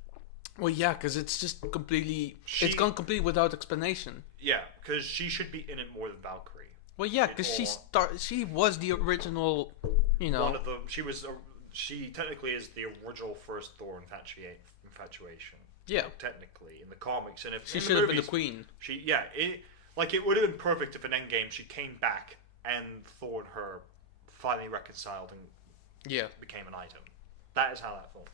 Well, yeah, because it's just completely... it's gone completely without explanation. Yeah, because she should be in it more than Valkyrie. Well, yeah, because she was the original, One of them. She technically is the original first Thor infatuation. Yeah. Technically, in the comics. And if she should have been the queen. It would have been perfect if in Endgame she came back and Thor and her finally reconciled and became an item. That is how that felt.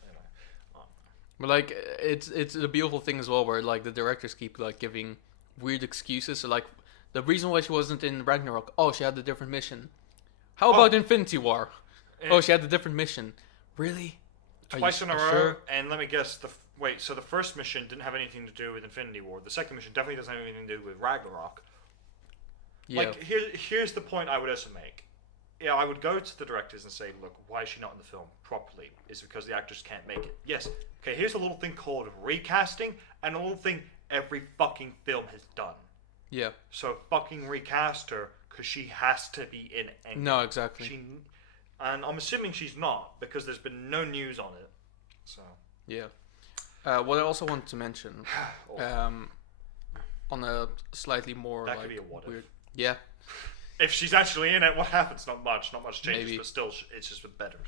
But like, it's a beautiful thing as well, where like the directors keep like giving weird excuses. So like, the reason why she wasn't in Ragnarok, she had a different mission. How about Infinity War? She had a different mission. Really? Twice in a row, and let me guess. So the first mission didn't have anything to do with Infinity War. The second mission definitely doesn't have anything to do with Ragnarok. Yeah. Like, here's the point I would also make. Yeah, I would go to the directors and say, look, why is she not in the film properly? Is it because the actors can't make it? Yes. Okay, here's a little thing called recasting, and a little thing every fucking film has done. Yeah. So fucking recast her, because she has to be in Endgame. No, exactly. And I'm assuming she's not, because there's been no news on it. So. Yeah. What I also wanted to mention, on a slightly more that could be a what weird... If. Yeah. If she's actually in it, what happens? Not much changes, Maybe. But still, it's just with better.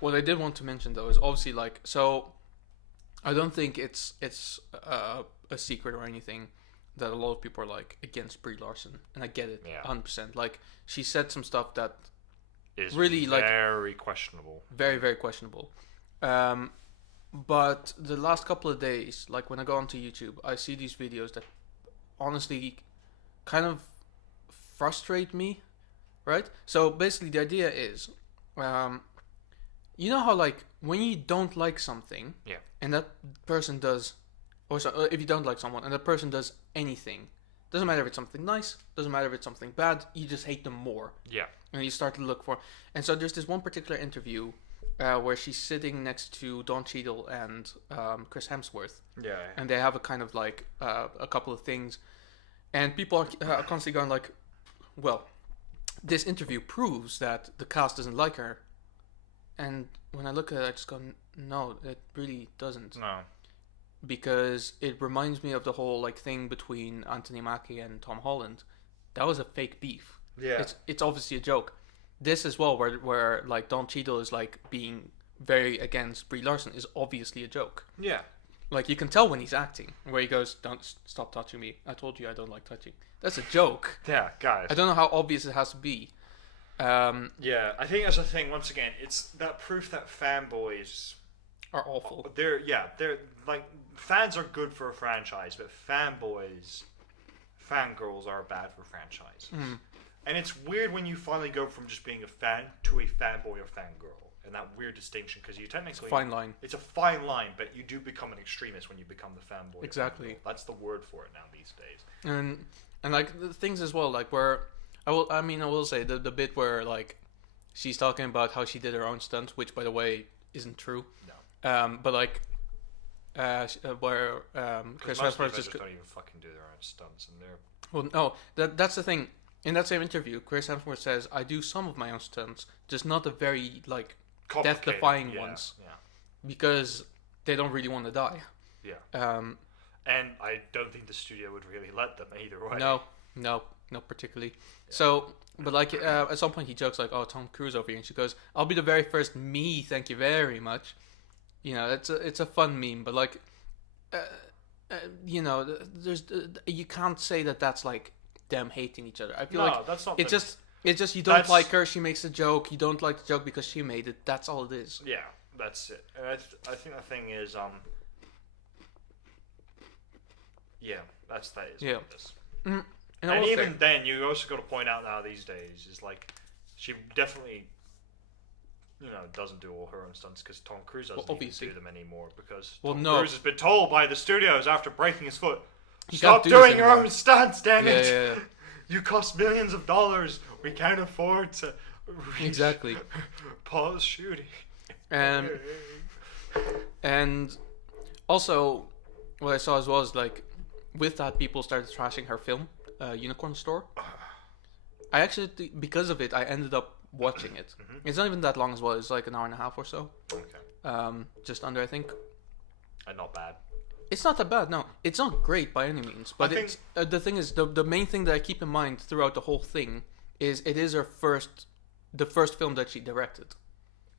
What I did want to mention though is obviously like, so I don't think it's a secret or anything that a lot of people are like against Brie Larson, and I get it, 100%. Like, she said some stuff that is really very questionable, very very questionable. But the last couple of days, like when I go onto YouTube, I see these videos that honestly kind of frustrate me, right? So basically the idea is, you know how like when you don't like something, and that person does, if you don't like someone and that person does anything, doesn't matter if it's something nice, doesn't matter if it's something bad, you just hate them more. Yeah. And you start to look for, and so there's this one particular interview where she's sitting next to Don Cheadle and Chris Hemsworth, Yeah. and they have a kind of like a couple of things, and people are constantly going like, well, this interview proves that the cast doesn't like her, and when I look at it, I just go, no, it really doesn't. No. Because it reminds me of the whole like thing between Anthony Mackie and Tom Holland. That was a fake beef. Yeah. It's obviously a joke. This as well, where like Don Cheadle is like being very against Brie Larson, is obviously a joke. Yeah. Like you can tell when he's acting, where he goes, "Don't stop touching me. I told you I don't like touching." That's a joke. Yeah, guys. I don't know how obvious it has to be. Yeah, I think that's the thing. Once again, it's that proof that fanboys are awful. They're like, fans are good for a franchise, but fangirls are bad for a franchise. Mm. And it's weird when you finally go from just being a fan to a fanboy or fangirl, and that weird distinction, because you technically Fine line. It's a fine line, but you do become an extremist when you become the fanboy. Exactly. Fangirl. That's the word for it now these days. And like the things as well, like where I will say the bit where like she's talking about how she did her own stunts, which by the way isn't true. No. But like where Chris Hemsworth just don't even fucking do their own stunts, and they're well, no, that's the thing. In that same interview, Chris Hemsworth says, "I do some of my own stunts, just not the very like death-defying ones, because they don't really want to die." Yeah. And I don't think the studio would really let them either way. No, not particularly. Yeah. So, but like at some point he jokes like, "Oh, Tom Cruise over here," and she goes, "I'll be the very first me, thank you very much." You know, it's a fun meme, but like, you know, there's you can't say that that's like them hating each other. I feel like that's not. It's just you don't like her. She makes a joke. You don't like the joke because she made it. That's all it is. Yeah, that's it. And I think the thing is, yeah, that is. Yeah. What it is. Mm. And even then, you also got to point out now these days is like she definitely, you know, doesn't do all her own stunts, because Tom Cruise doesn't even do them anymore, because Tom Cruise has been told by the studios after breaking his foot, stop doing your own stunts, damn it! Yeah. You cost millions of dollars. We can't afford to exactly pause shooting. And also, what I saw as well is like, with that, people started trashing her film, Unicorn Store. I actually, because of it, I ended up watching it. Mm-hmm. It's not even that long as well. It's like an hour and a half or so. Okay. Just under, I think. And not bad. It's not that bad. No, it's not great by any means. But it's the thing is, the main thing that I keep in mind throughout the whole thing is it is the first film that she directed.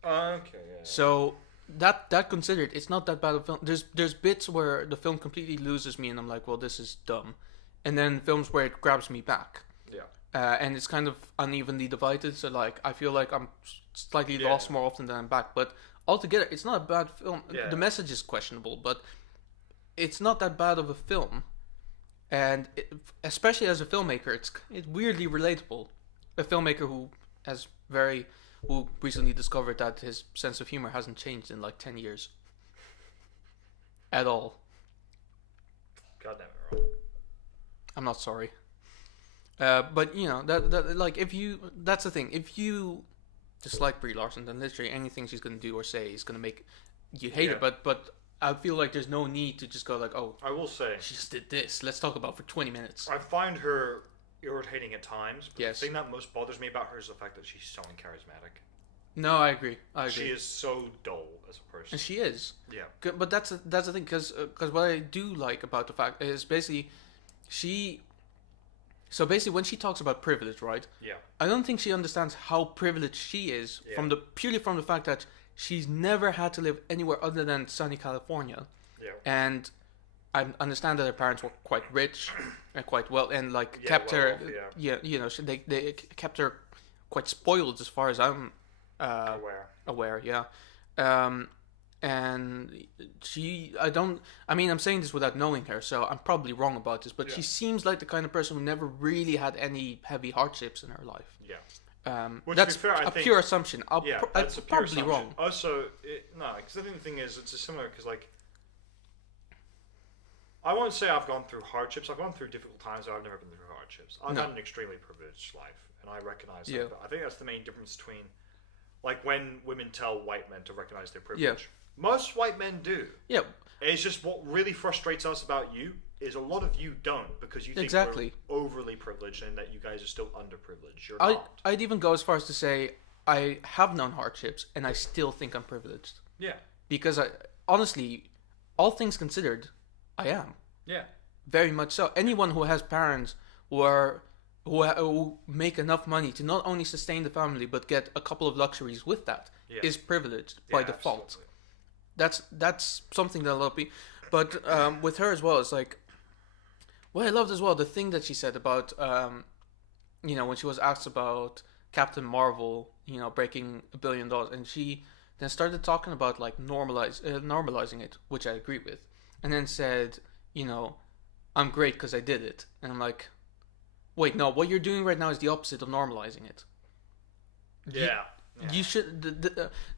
Okay. Yeah. So that considered, it's not that bad of a film. There's bits where the film completely loses me, and I'm like, well, this is dumb. And then films where it grabs me back. Yeah. And it's kind of unevenly divided. So like, I feel like I'm slightly lost more often than I'm back. But altogether, it's not a bad film. Yeah. The message is questionable, but it's not that bad of a film. And especially as a filmmaker, it's weirdly relatable. A filmmaker who recently discovered that his sense of humor hasn't changed in like 10 years. At all. God damn it, Earl. I'm not sorry. But you know, that like, that's the thing. If you dislike Brie Larson, then literally anything she's gonna do or say is gonna make you hate her. But I feel like there's no need to just go like, oh, I will say, she just did this. Let's talk about it for 20 minutes. I find her irritating at times, but yes. The thing that most bothers me about her is the fact that she's so uncharismatic. No, I agree. She is so dull as a person. And she is. Yeah. But that's the thing, because what I do like about the fact is basically So basically, when she talks about privilege, right? Yeah. I don't think she understands how privileged she is purely from the fact that she's never had to live anywhere other than sunny California. Yeah. And I understand that her parents were quite rich and quite well, and like kept her. Yeah. You know, they kept her quite spoiled as far as I'm aware. Yeah. And I'm saying this without knowing her, so I'm probably wrong about this, but she seems like the kind of person who never really had any heavy hardships in her life. Yeah. Which, that's to be fair, I think, pure assumption. That's I'm probably assumption. wrong. Also, because I think the thing is, it's similar, because like, I won't say I've gone through hardships. I've gone through difficult times, but I've never been through hardships. I've had an extremely privileged life, and I recognize that. But I think that's the main difference between like when women tell white men to recognize their privilege. Most white men do. Yeah. It's just what really frustrates us about you is a lot of you don't, because you think we're overly privileged and that you guys are still underprivileged. You're not. I'd even go as far as to say I have known hardships and I still think I'm privileged. Yeah. Because honestly, all things considered, I am. Yeah. Very much so. Anyone who has parents who make enough money to not only sustain the family but get a couple of luxuries with that is privileged by default. Absolutely. That's something that a lot of people. But with her as well, it's like what I loved as well. The thing that she said about when she was asked about Captain Marvel, breaking $1 billion, and she then started talking about like normalizing it, which I agree with, and then said, I'm great because I did it, and I'm like, wait, no, what you're doing right now is the opposite of normalizing it. You should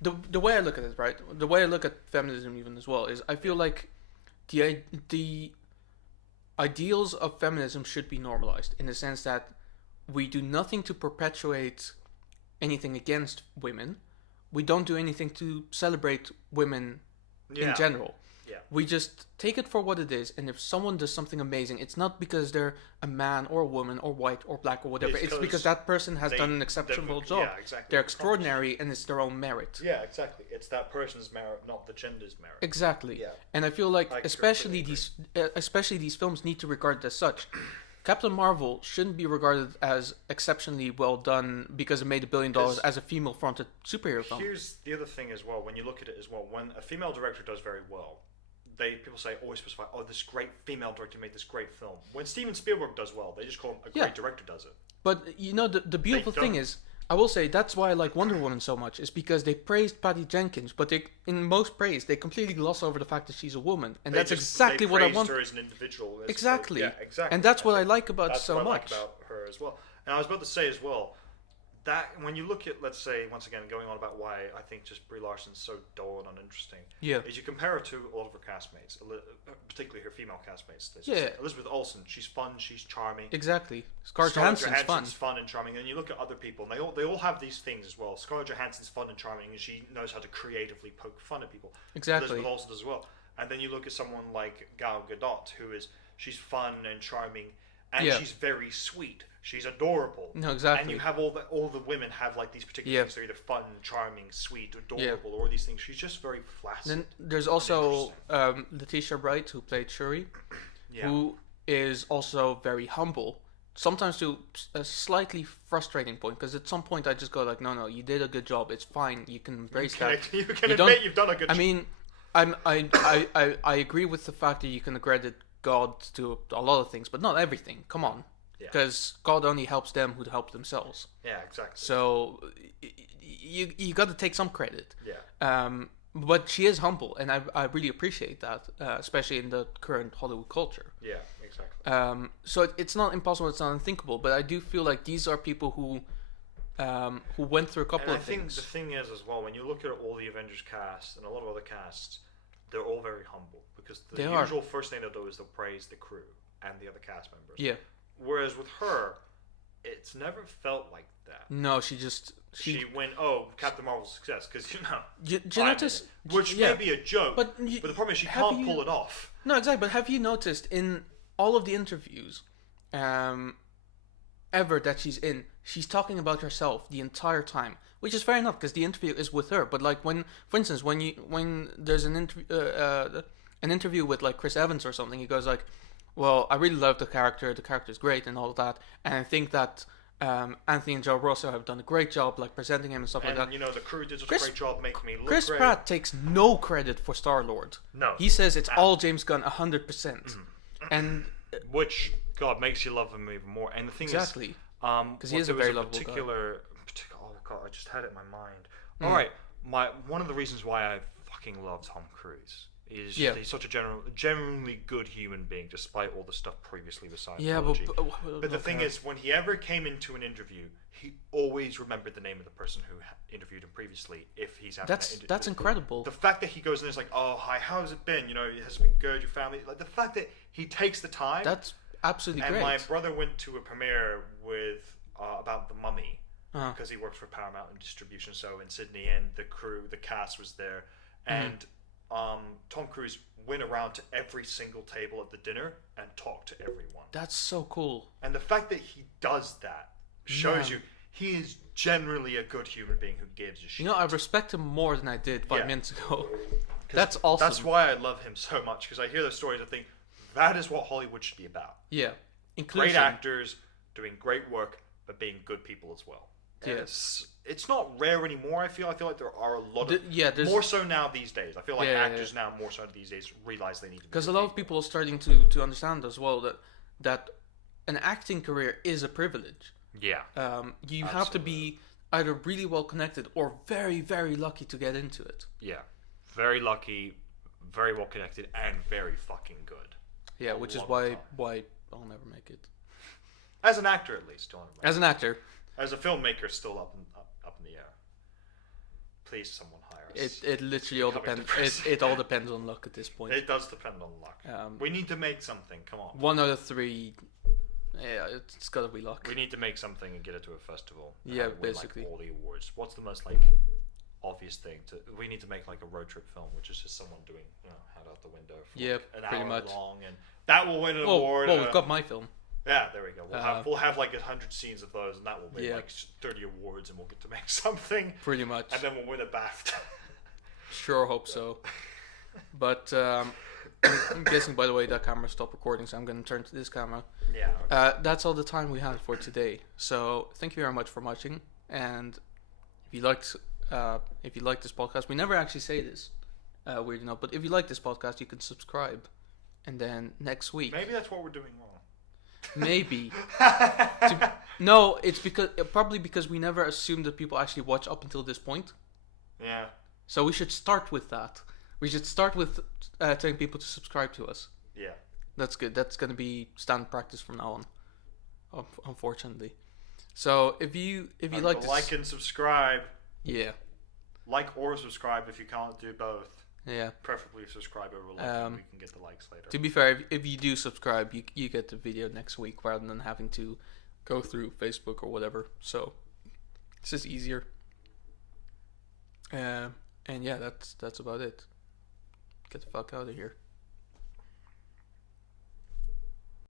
the way I look at it, right? The way I look at feminism even as well is I feel like the ideals of feminism should be normalized in the sense that we do nothing to perpetuate anything against women. We don't do anything to celebrate women in general. Yeah. We just take it for what it is, and if someone does something amazing, it's not because they're a man or a woman or white or black or whatever. It's because that person has done an exceptional job. Yeah, exactly. They're extraordinary, and it's their own merit. Yeah, exactly. It's that person's merit, not the gender's merit. Exactly. Yeah. And I feel like especially these films need to regard it as such. Captain Marvel shouldn't be regarded as exceptionally well done because it made $1 billion as a female-fronted superhero film. Here's the other thing as well. When you look at it as well, when a female director does very well, people say always specify, this great female director made this great film. When Steven Spielberg does well, they just call him a great director does it. But the beautiful thing is, I will say that's why I like Wonder Woman so much, is because they praised Patty Jenkins, but in most praise they completely gloss over the fact that she's a woman, and that's exactly what I want. Her as an individual. Exactly. Exactly. And that's what I like about so much. Like about her as well. And I was about to say as well, that when you look at, let's say, once again, going on about why I think just Brie Larson's so dull and uninteresting, is you compare her to a lot of her castmates, particularly her female castmates. Elizabeth Olsen, she's fun, she's charming. Exactly. Scarlett Johansson's fun and charming. And you look at other people, and they all have these things as well. Scarlett Johansson's fun and charming, and she knows how to creatively poke fun at people. Exactly. Elizabeth Olsen does as well. And then you look at someone like Gal Gadot, she's fun and charming, and she's very sweet. She's adorable. No, exactly. And you have all the women have like these particular things. They're either fun, charming, sweet, adorable, or these things. She's just very flaccid. Then there's also Letitia Wright, who played Shuri, who is also very humble. Sometimes to a slightly frustrating point, because at some point I just go like, no, you did a good job. It's fine. You can embrace that. You can admit you've done a good job. I mean, I agree with the fact that you can credit God to a lot of things, but not everything. Come on. Because God only helps them who help themselves. Yeah, exactly. So you got to take some credit. Yeah. But she is humble, and I really appreciate that, especially in the current Hollywood culture. Yeah, exactly. So it's not impossible, it's not unthinkable, but I do feel like these are people who went through a couple of things. I think the thing is as well, when you look at all the Avengers cast and a lot of other casts, they're all very humble, because the usual first thing they'll do is they'll praise the crew and the other cast members. Yeah. Whereas with her, it's never felt like that. No, she went, Captain Marvel's success, because you notice, which may be a joke, but the problem is she can't pull it off. No, exactly. But have you noticed in all of the interviews, ever that she's in, she's talking about herself the entire time, which is fair enough because the interview is with her. But like when, for instance, when there's an interview with like Chris Evans or something, he goes like, well, I really love the character is great and all of that, and I think that Anthony and Joe Russo have done a great job like presenting him and stuff like that. And the crew did a great job making me look Chris great. Pratt takes no credit for Star-Lord. No. He says it's all James Gunn 100%. And which, God, makes you love him even more. And the thing is, because he is a very lovable guy. Oh God, I just had it in my mind. All right, one of the reasons why I fucking love Tom Cruise is he's such a genuinely good human being, despite all the stuff previously with Scientology. Yeah, but the thing is, when he ever came into an interview, he always remembered the name of the person who interviewed him previously. If he's having that's incredible. The fact that he goes in and is like, "Oh, hi, how's it been? Has it been good? Your family?" Like the fact that he takes the time. That's absolutely great. And my brother went to a premiere with about The Mummy. because he worked for Paramount in distribution. So in Sydney, and the cast was there, and Tom Cruise went around to every single table at the dinner and talked to everyone. That's so cool. And the fact that he does that shows you he is generally a good human being who gives a shit. You know, I respect him more than I did 5 minutes ago. That's awesome. That's why I love him so much, because I hear those stories and think that is what Hollywood should be about. Yeah. Inclusion. Great actors doing great work, but being good people as well. Yes. It's not rare anymore. I feel like there are a lot of more so now these days. I feel like actors now more so these days realize they need to. Because a lot of people are starting to understand as well that an acting career is a privilege. Yeah. You have to be either really well connected or very, very lucky to get into it. Yeah. Very lucky, very well connected, and very fucking good. Yeah, which is why I'll never make it. As an actor, at least. As an actor. As a filmmaker, still up in the air. Please, someone hire us. It literally all depends. It all depends on luck at this point. It does depend on luck. We need to make something. Come on. 1 out of 3. Yeah, it's gotta be luck. We need to make something and get it to a festival. Yeah, win, basically. All the awards. What's the most obvious thing to? We need to make a road trip film, which is just someone doing head out the window for an hour long, and that will win an award. Well, we've got my film. Yeah, there we go. We'll have 100 scenes of those, and that will win 30 awards, and we'll get to make something. Pretty much. And then we'll win a BAFTA. Sure, hope so. But I'm guessing, by the way, that camera stopped recording, so I'm going to turn to this camera. Yeah. Okay. That's all the time we have for today. So thank you very much for watching. And if you liked this podcast, we never actually say this, weird enough. But if you like this podcast, you can subscribe, and then next week. Maybe that's what we're doing wrong. Maybe. No, it's probably because we never assumed that people actually watch up until this point. Yeah. So we should start with that. We should start with telling people to subscribe to us. Yeah. That's good. That's going to be standard practice from now on. Unfortunately. So if you like to like and subscribe. Yeah. Like or subscribe if you can't do both. Yeah. Preferably subscribe over like, we can get the likes later. To be fair, if you do subscribe, you get the video next week rather than having to go through Facebook or whatever. So it's just easier. And yeah, that's about it. Get the fuck out of here.